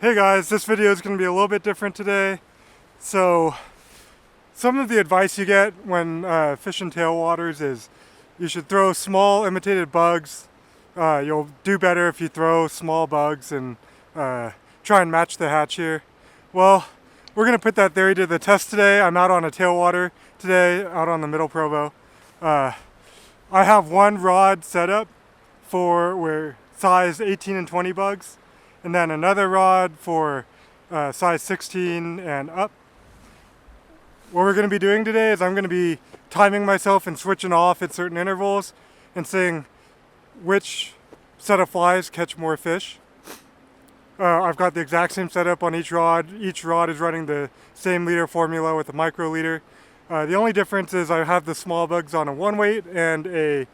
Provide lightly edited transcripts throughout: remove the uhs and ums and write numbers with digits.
Hey guys, this video is going to be a little bit different today. So, some of the advice you get when fishing tailwaters is you should throw small imitated bugs. You'll do better if you throw small bugs and try and match the hatch here. Well, we're going to put that theory to the test today. I'm out on a tailwater today, out on the Middle Provo. I have one rod set up for size 18 and 20 bugs, and then another rod for size 16 and up. What we're going to be doing today is I'm going to be timing myself and switching off at certain intervals and seeing which set of flies catch more fish. I've got the exact same setup on each rod. Each rod is running the same leader formula with a micro leader. The only difference is I have the small bugs on a 1 weight and the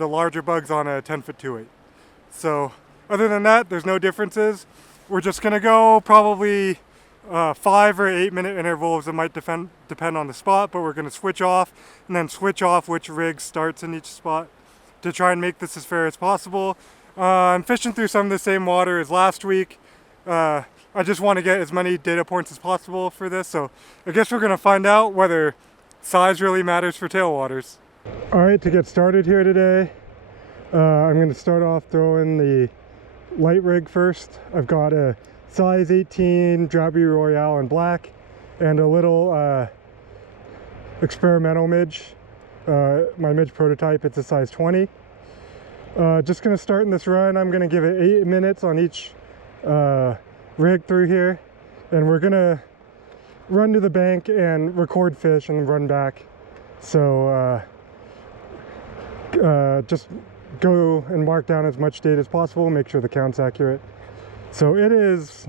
larger bugs on a 10-foot 2 weight. So other than that, there's no differences. We're just gonna go probably 5 or 8 minute intervals. It might depend on the spot, but we're gonna switch off and then switch off which rig starts in each spot to try and make this as fair as possible. I'm fishing through some of the same water as last week. I just want to get as many data points as possible for this, so I guess we're gonna find out whether size really matters for tailwaters. All right, to get started here today, I'm going to start off throwing the light rig first. I've got a size 18 Drabby Royale in black and a little experimental Midge. My Midge prototype, it's a size 20. Just going to start in this run. I'm going to give it 8 minutes on each rig through here, and we're going to run to the bank and record fish and run back. So just go and mark down as much data as possible, make sure the count's accurate. So it is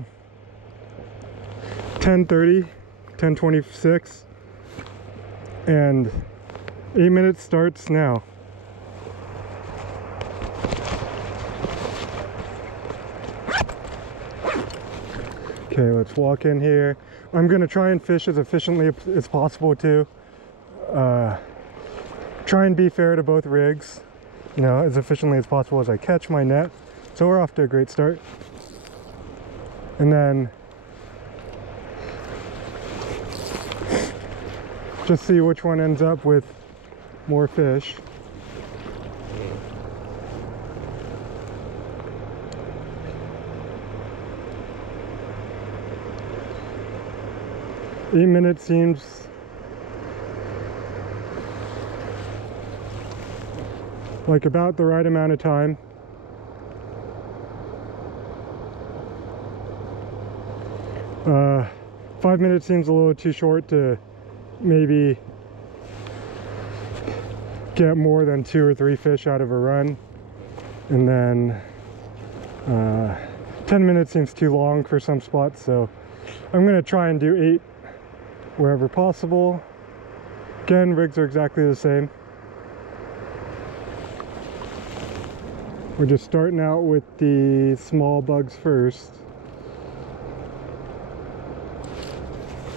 10:30, 10:26, and 8 minutes starts now. Okay, let's walk in here. I'm gonna try and fish as efficiently as possible too. Try and be fair to both rigs, you know, as efficiently as possible as I catch my net. So we're off to a great start. And then just see which one ends up with more fish. Eight minutes seems like about the right amount of time. Uh, 5 minutes seems a little too short to maybe get more than 2 or 3 fish out of a run. And then 10 minutes seems too long for some spots, so I'm going to try and do 8 wherever possible. Again, rigs are exactly the same. We're just starting out with the small bugs first.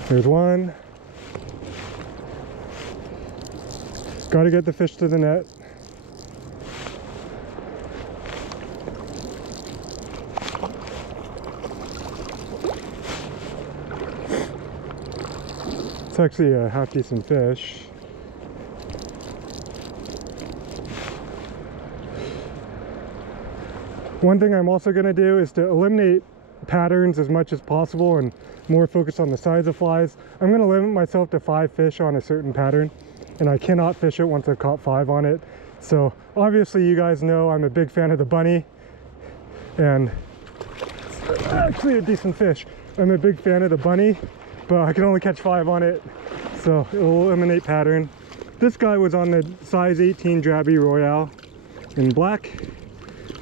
There's one. Got to get the fish to the net. It's actually a half decent fish. One thing I'm also going to do is to eliminate patterns as much as possible and more focus on the size of flies. I'm going to limit myself to 5 fish on a certain pattern, and I cannot fish it once I've caught 5 on it. So obviously you guys know I'm a big fan of the bunny, and it's actually a decent fish. I'm a big fan of the bunny, but I can only catch 5 on it, so it will eliminate pattern. This guy was on the size 18 Drabby Royale in black,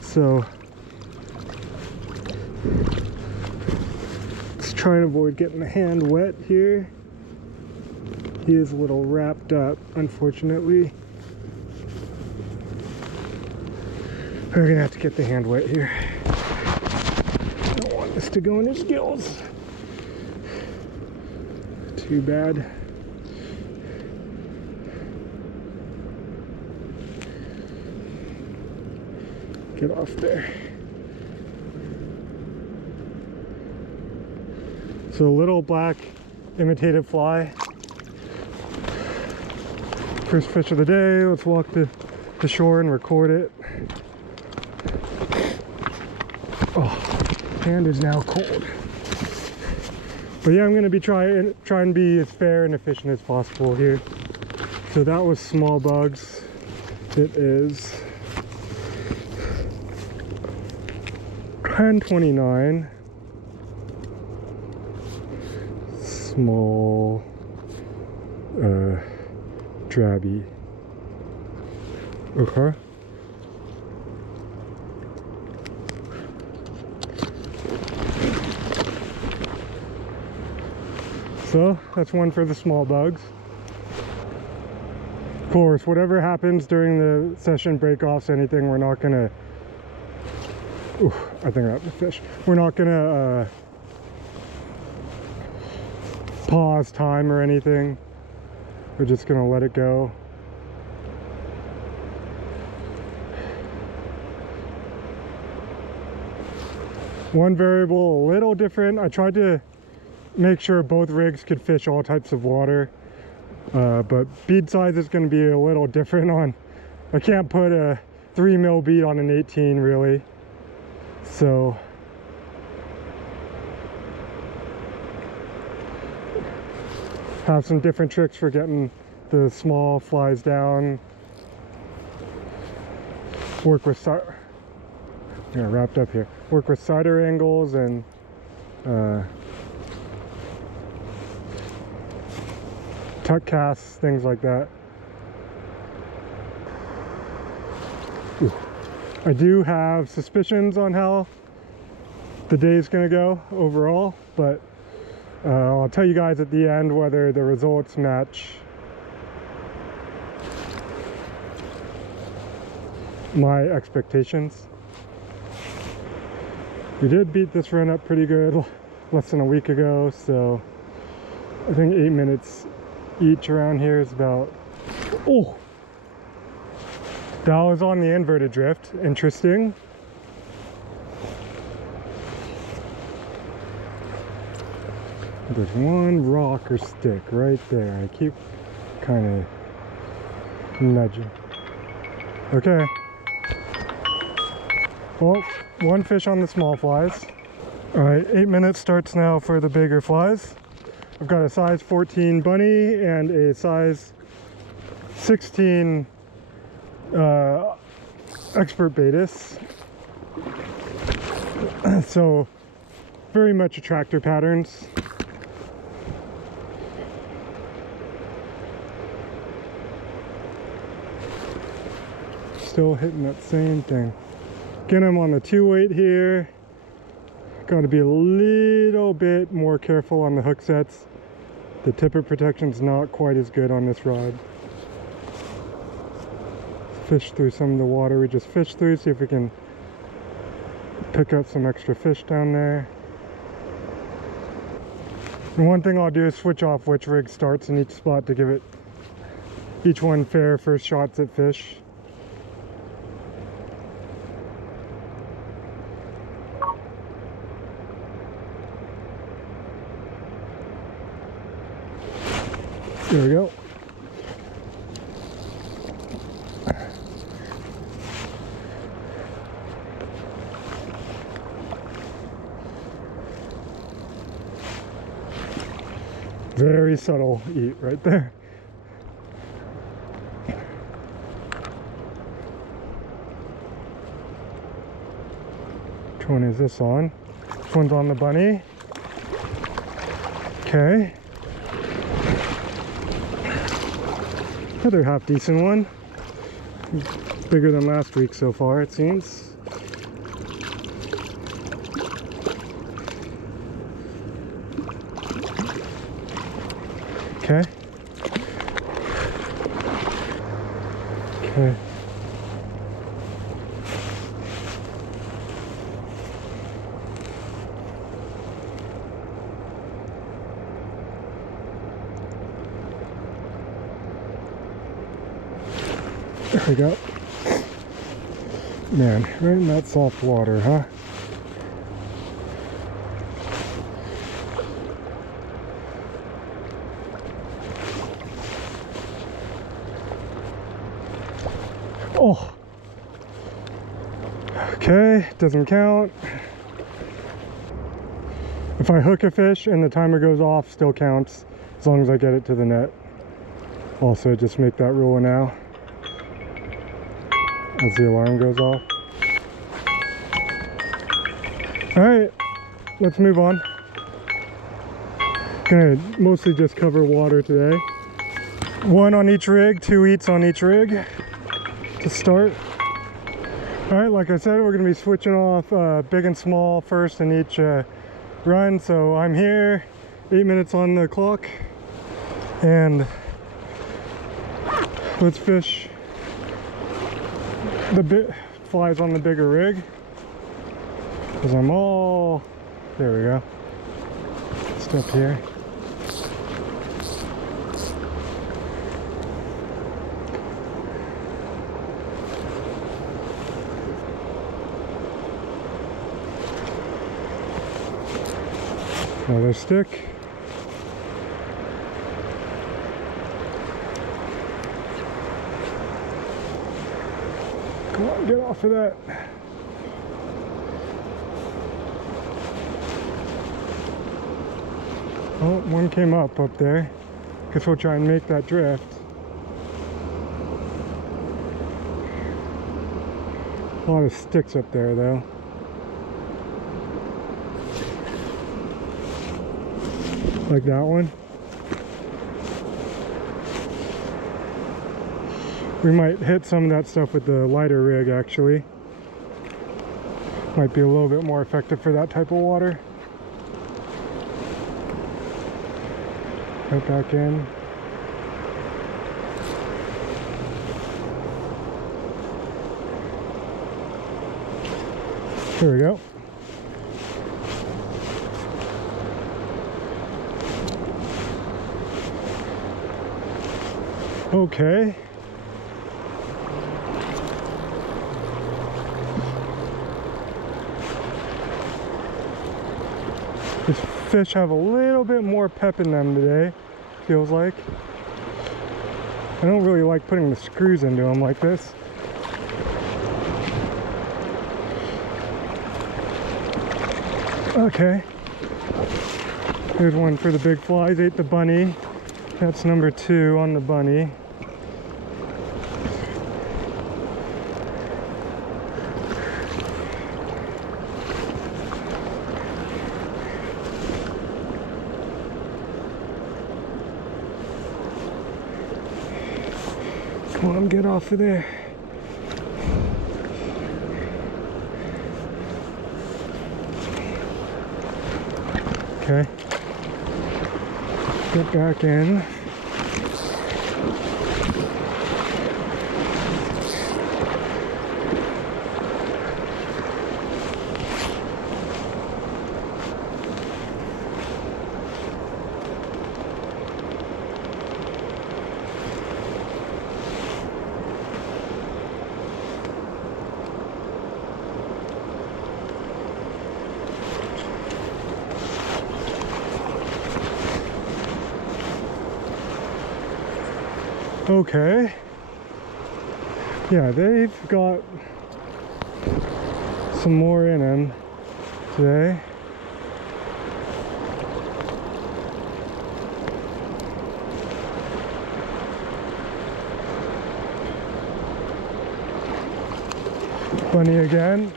so let's try and avoid getting the hand wet here. He is a little wrapped up, unfortunately. We're gonna have to get the hand wet here. I don't want this to go in his gills. Too bad. Get off there. So little black imitated fly. First fish of the day. Let's walk to the shore and record it. Oh, hand is now cold. But yeah, I'm gonna be try and be as fair and efficient as possible here. So that was small bugs. It is 10:29. Small drabby. Okay. So that's one for the small bugs. Of course, whatever happens during the session, break-offs, anything, we're not gonna... Ooh, I think I have the fish. We're not gonna pause time or anything. We're just gonna let it go. One variable a little different. I tried to make sure both rigs could fish all types of water, but bead size is going to be a little different on... I can't put a 3 mil bead on an 18 really, so have some different tricks for getting the small flies down. Work with wrapped up here. Work with sider angles and tuck casts, things like that. Ooh. I do have suspicions on how the day is going to go overall, but I'll tell you guys at the end whether the results match my expectations. We did beat this run up pretty good less than a week ago, so I think 8 minutes each around here is about... Oh! That was on the inverted drift. Interesting. There's one rock or stick right there. I keep kind of nudging. Okay. Well, one fish on the small flies. Alright, 8 minutes starts now for the bigger flies. I've got a size 14 bunny and a size 16 expert Baetis. So very much attractor patterns. Still hitting that same thing. Again, I'm on the 2-weight here. Got to be a little bit more careful on the hook sets. The tipper protection's not quite as good on this rod. Fish through some of the water we just fished through, see if we can pick up some extra fish down there. And one thing I'll do is switch off which rig starts in each spot to give it each one fair first shots at fish. There we go. Very subtle eat right there. Which one is this on? This one's on the bunny. Okay. Another half decent one. Bigger than last week so far, it seems. Okay. Okay. There we go. Man, right in that soft water, huh? Oh. Okay, doesn't count. If I hook a fish and the timer goes off, still counts as long as I get it to the net. Also, just make that rule now as the alarm goes off. All right, let's move on. Gonna mostly just cover water today. One on each rig, 2 eats on each rig to start. All right, like I said, we're gonna be switching off big and small first in each run. So I'm here, 8 minutes on the clock, and let's fish the flies on the bigger rig, because I'm all, there we go, step here. Another stick. Come on, get off of that. Oh, one came up there. Guess we'll try and make that drift. A lot of sticks up there though. Like that one. We might hit some of that stuff with the lighter rig actually. Might be a little bit more effective for that type of water. Right back in. There we go. Okay. These fish have a little bit more pep in them today, feels like. I don't really like putting the screws into them like this. Okay. Here's one for the big flies, ate the bunny. That's number 2 on the bunny. Come on, get off of there. Okay. Get back in. Okay. Yeah, they've got some more in them today. Bunny again.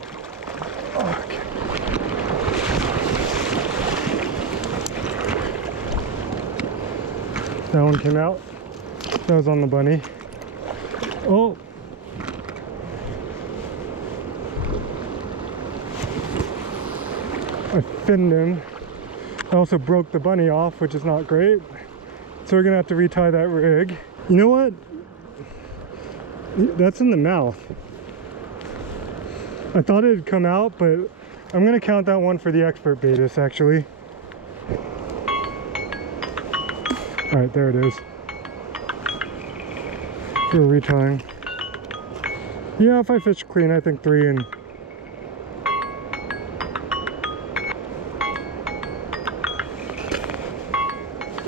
Okay. That one came out. That was on the bunny. Oh! I finned him. I also broke the bunny off, which is not great. So we're gonna have to retie that rig. You know what? That's in the mouth. I thought it'd come out, but I'm gonna count that one for the expert baetis actually. Alright, there it is. For retying. Yeah, if I fish clean, I think 3 and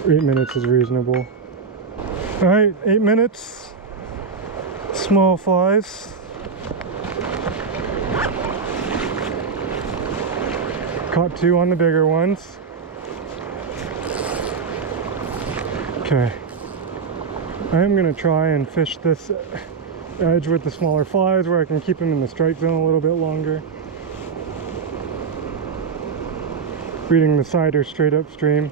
8 minutes is reasonable. Alright, 8 minutes. Small flies. Caught 2 on the bigger ones. Okay. I am going to try and fish this edge with the smaller flies where I can keep them in the strike zone a little bit longer. Reading the cider straight upstream,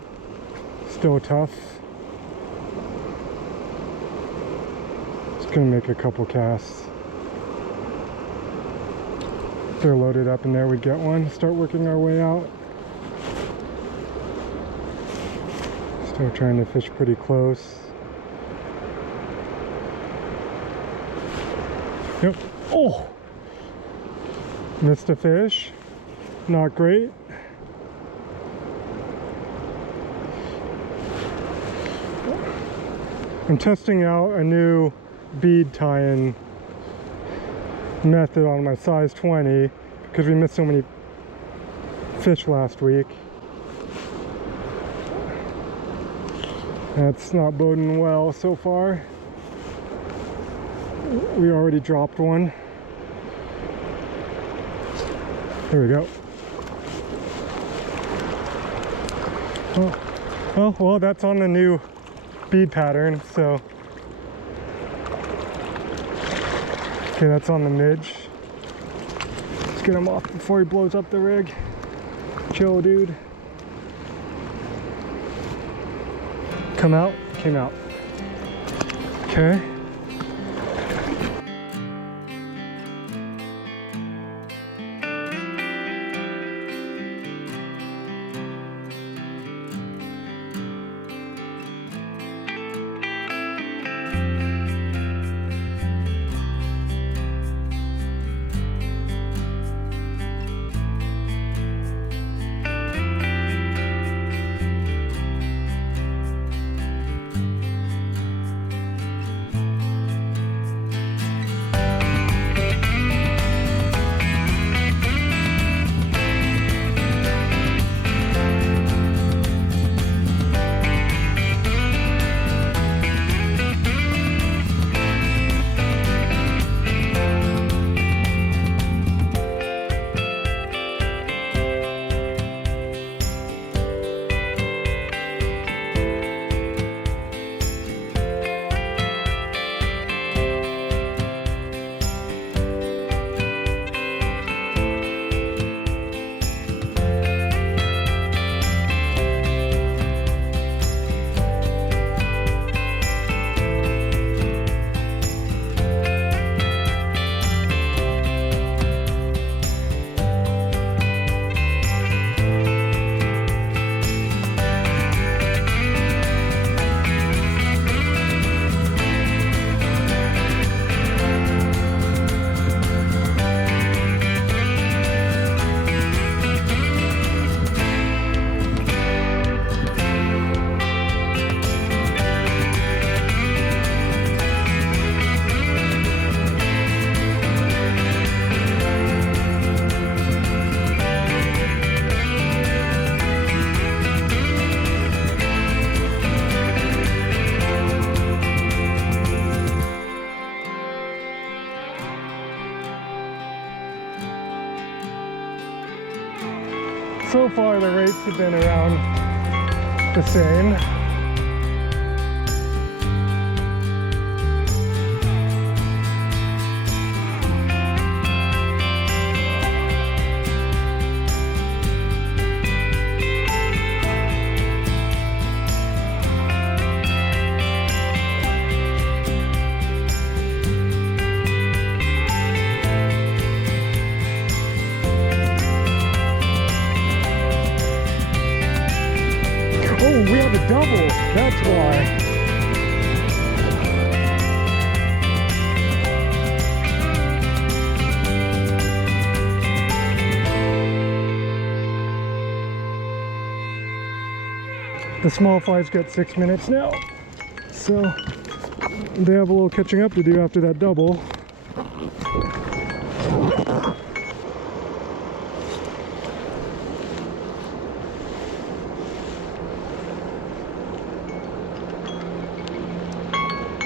still tough. Just gonna make a couple casts. If they're loaded up in there, we'd get one. Start working our way out. Still trying to fish pretty close. Yep. Oh! Missed a fish. Not great. I'm testing out a new bead tie-in method on my size 20 because we missed so many fish last week. That's not boding well so far. We already dropped one. There we go. Oh, well, that's on the new bead pattern, so okay, that's on the Midge. Let's get him off before he blows up the rig. Chill, dude. Come out. Came out. Okay. So far the rates have been around the same. Oh, we have a double, that's why. The small flies get 6 minutes now, so they have a little catching up to do after that double.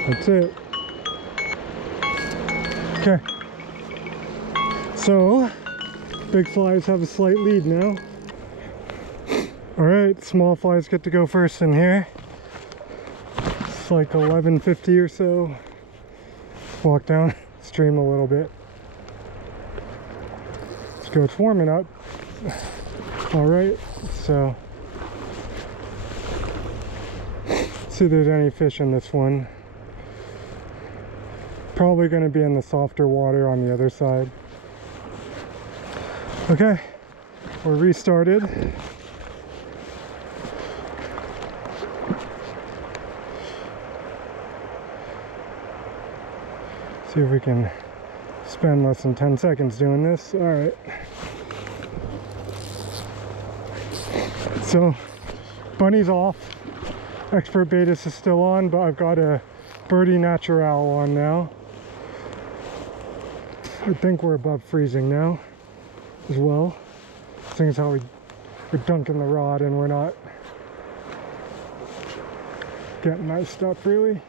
That's it. Okay. So, big flies have a slight lead now. Alright, small flies get to go first in here. It's like 11:50 or so. Walk down stream a little bit. Let's go, it's warming up. Alright, so see if there's any fish in this one. Probably going to be in the softer water on the other side. Okay, we're restarted. See if we can spend less than 10 seconds doing this. All right. So, bunny's off. Expert Betis is still on, but I've got a birdie natural on now. I think we're above freezing now as well. Seeing as how we're dunking the rod and we're not getting that stuff really.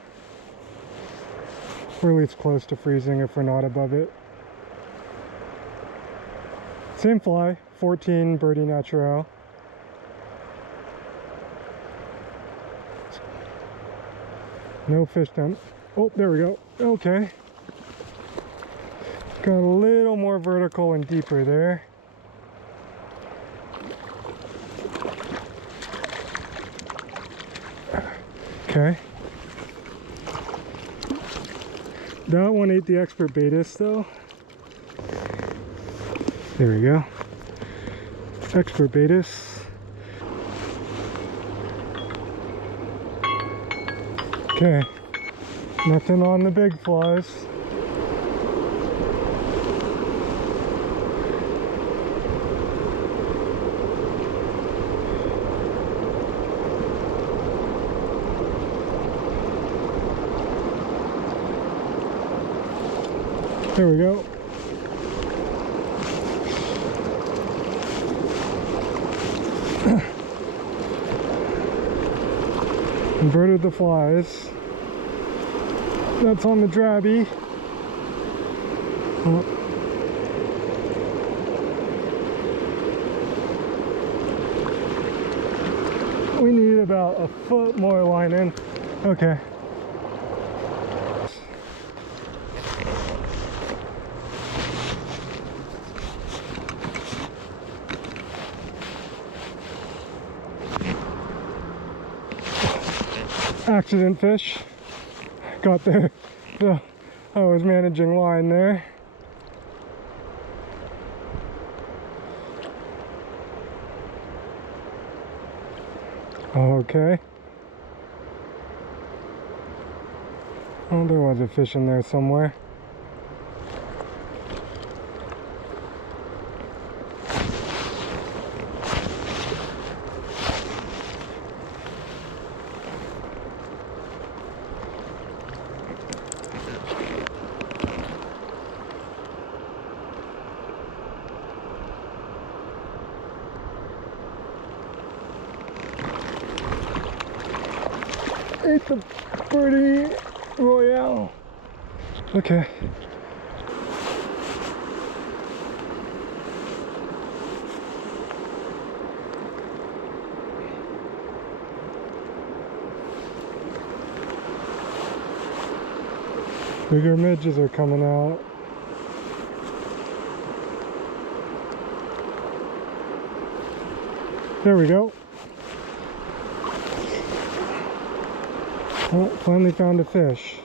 We're at least close to freezing if we're not above it. Same fly, 14 birdie natural. No fish down. Oh, there we go. Okay. Got a little more vertical and deeper there. Okay. That one ate the Expert Betis though. There we go. Expert Betis. Okay. Nothing on the big flies. There we go. Inverted the flies. That's on the drabby. Oh. We need about a foot more line in. Okay. Accident fish. Got there. So I was managing line there. Okay. Oh, there was a fish in there somewhere. Ate the birdie royale. Okay. Bigger midges are coming out. There we go. Oh, finally found a fish.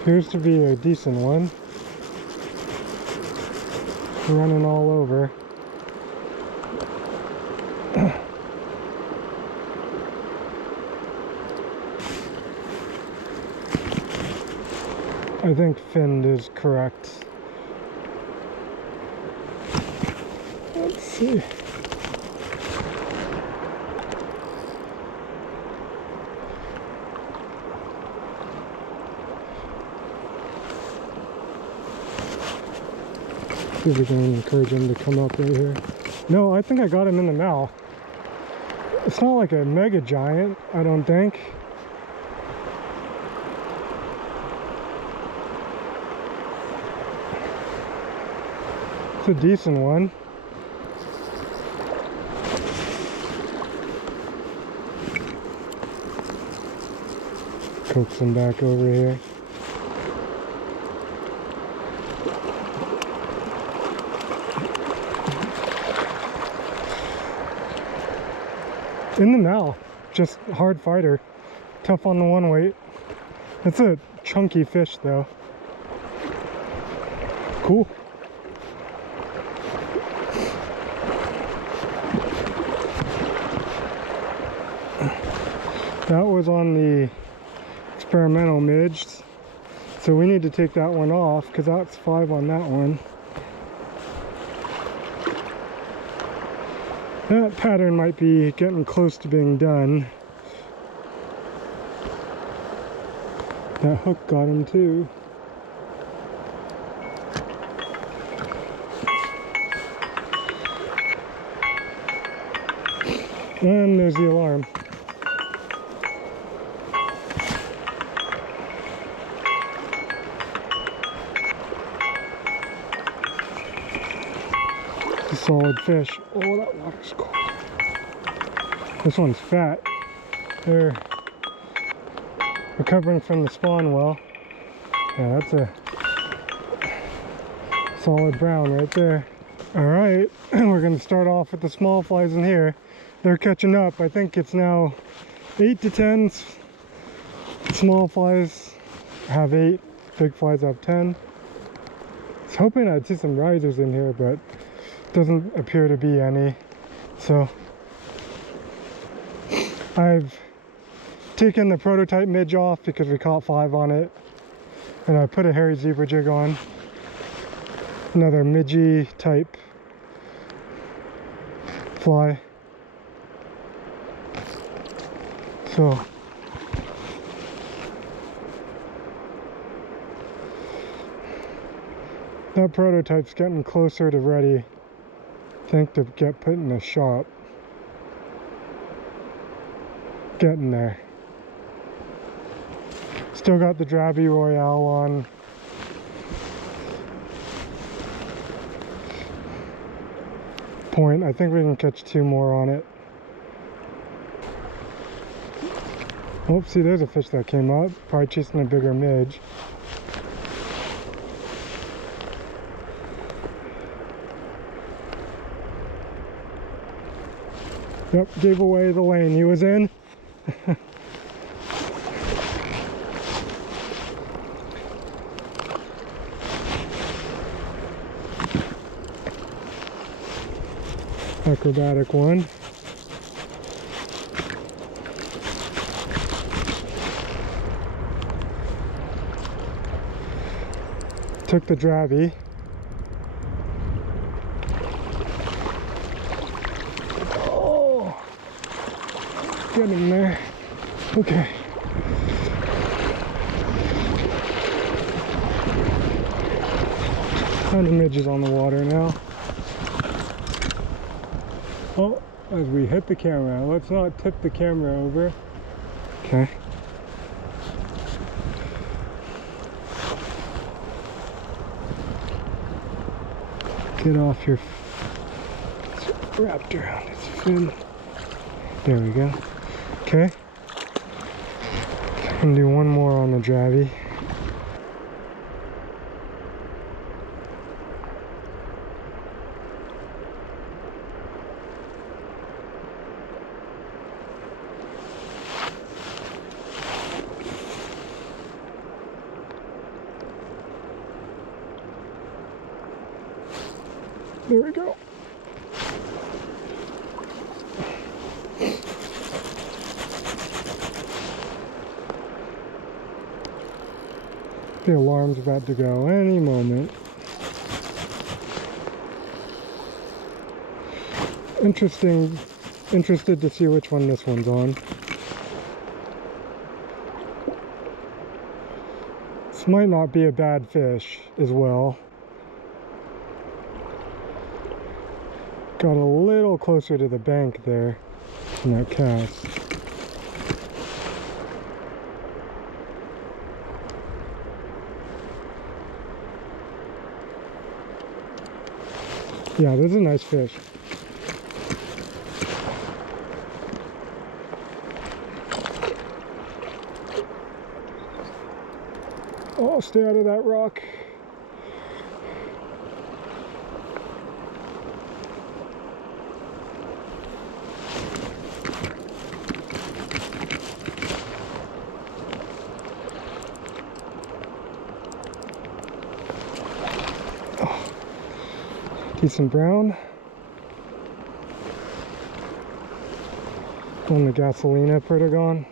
Appears to be a decent one. Running all over. I think finned is correct. Let's see. See if we can encourage him to come up right here. No, I think I got him in the mouth. It's not like a mega giant, I don't think. It's a decent one. Coax him back over here. In the mouth, just hard fighter, tough on the one weight. It's a chunky fish though. Cool. That was on the experimental midge, so we need to take that one off because that's 5 on that one. That pattern might be getting close to being done. That hook got him too. And there's the alarm. Solid fish. Oh, that water's cold. This one's fat. They're recovering from the spawn well. Yeah, that's a solid brown right there. Alright, we're going to start off with the small flies in here. They're catching up. I think it's now 8 to 10. Small flies have 8, big flies have 10. I was hoping I'd see some risers in here, but doesn't appear to be any. So I've taken the prototype midge off because we caught 5 on it, and I put a hairy zebra jig on, another midgey type fly. So that prototype's getting closer to ready, I think, to get put in the shop. Getting there. Still got the Drabby Royale on. Point. I think we can catch 2 more on it. Oh, see, there's a fish that came up. Probably chasing a bigger midge. Yep, gave away the lane he was in. Acrobatic one. Took the Drabby. Get him there. Okay. Kind of midges on the water now. Oh, as we hit the camera, let's not tip the camera over. Okay. Get off your wrapped around its fin. There we go. Okay. And do one more on the Drabby. There we go. The alarm's about to go any moment. Interested to see which one this one's on. This might not be a bad fish as well. got a little closer to the bank there in that cast. Yeah, this is a nice fish. Oh, stay out of that rock. Decent brown on the Gasolina Perdigon.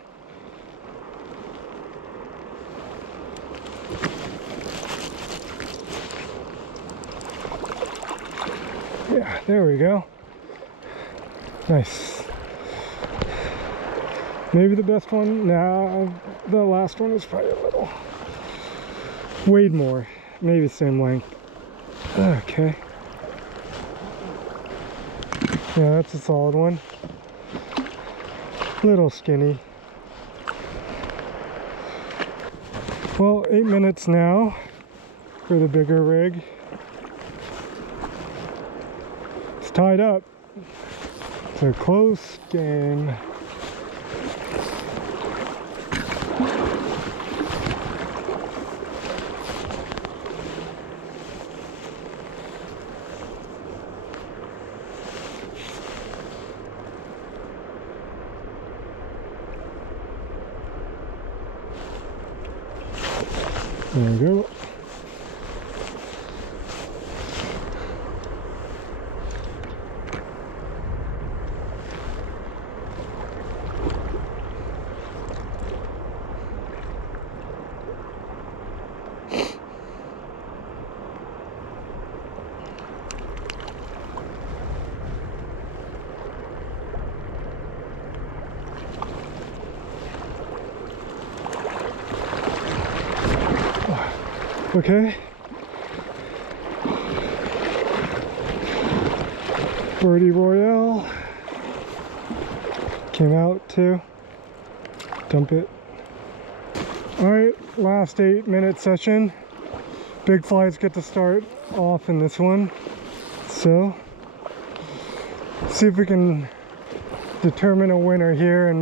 Yeah, there we go. Nice. Maybe the best one. Nah, the last one was probably a little weighed more. Maybe same length. Okay. Yeah, that's a solid one. Little skinny. Well, 8 minutes now for the bigger rig. It's tied up. It's a close game. There we go. Okay. Birdie Royale came out too. Dump it. Alright, last 8-minute session. Big flies get to start off in this one. So, see if we can determine a winner here and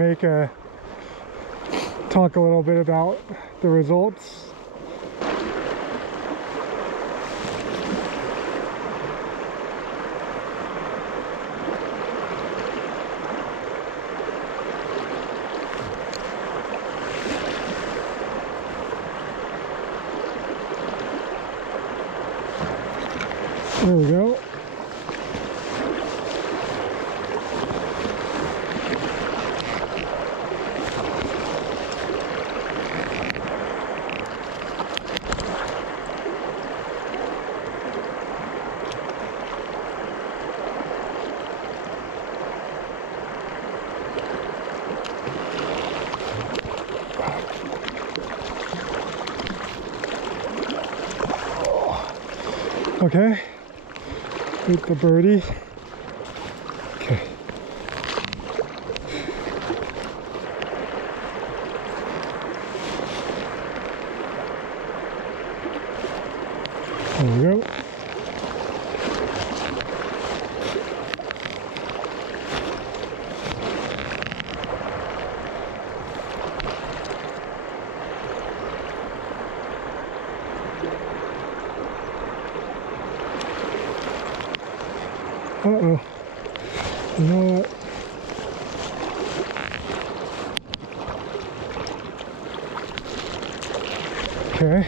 talk a little bit about the results. There we go. Okay. Hit the birdie. Okay. There we go. Uh-oh. You know what? Okay.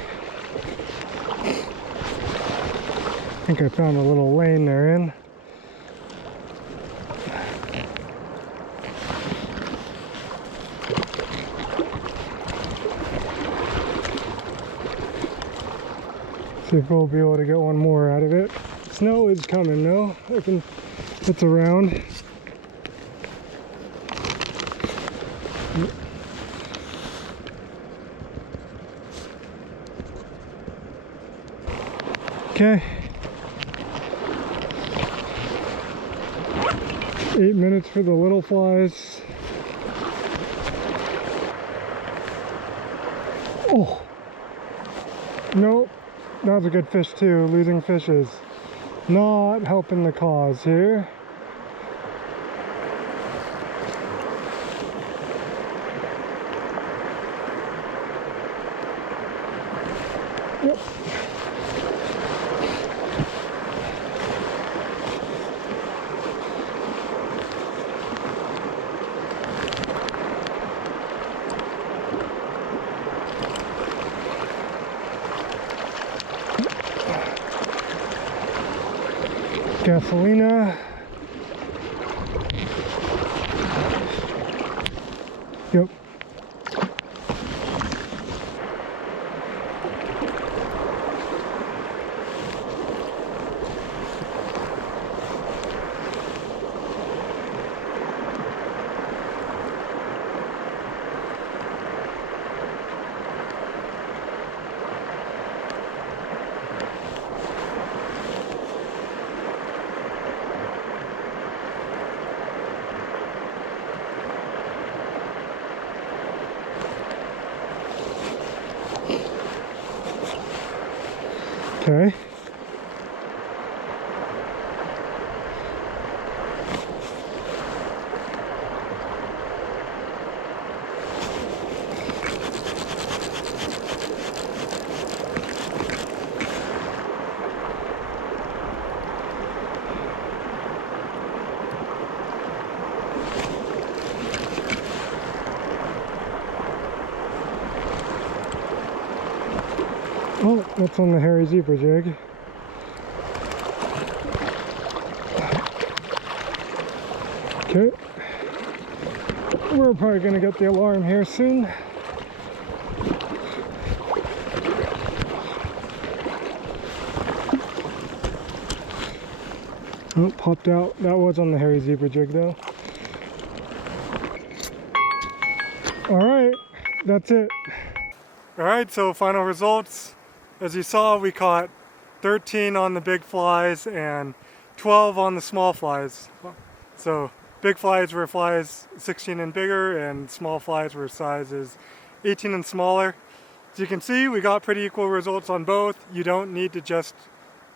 I think I found a little lane they're in. See if we'll be able to get one more out of it. Snow is coming, no? It's around. Okay. 8 minutes for the little flies. Oh, nope, that was a good fish too. Losing fish is not helping the cause here. Yep. Gasolina. Yep. Okay. Oh, that's on the hairy zebra jig. Okay. We're probably going to get the alarm here soon. Oh, popped out. That was on the hairy zebra jig though. Alright, that's it. Alright, so final results. As you saw, we caught 13 on the big flies and 12 on the small flies. So big flies were flies 16 and bigger, and small flies were sizes 18 and smaller. As you can see, we got pretty equal results on both. You don't need to just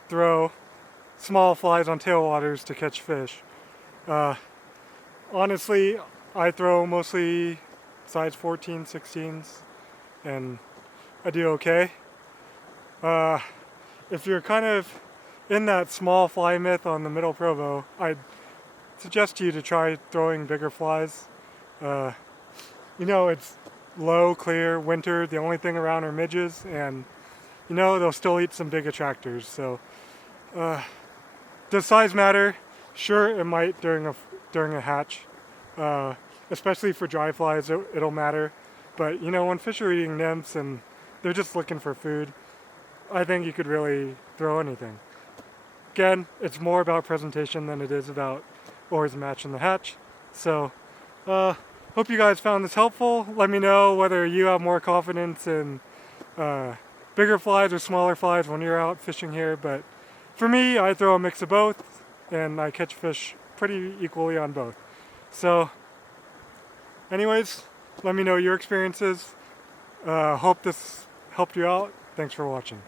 throw small flies on tailwaters to catch fish. Honestly, I throw mostly size 14, 16s, and I do okay. If you're kind of in that small fly myth on the Middle Provo, I'd suggest you to try throwing bigger flies. You know, it's low, clear, winter. The only thing around are midges, and you know, they'll still eat some big attractors. So, does size matter? Sure, it might during a hatch. Especially for dry flies, it'll matter. But you know, when fish are eating nymphs and they're just looking for food, I think you could really throw anything. Again, it's more about presentation than it is about always matching the hatch. So, hope you guys found this helpful. Let me know whether you have more confidence in bigger flies or smaller flies when you're out fishing here. But for me, I throw a mix of both, and I catch fish pretty equally on both. So, anyways, let me know your experiences. Hope this helped you out. Thanks for watching.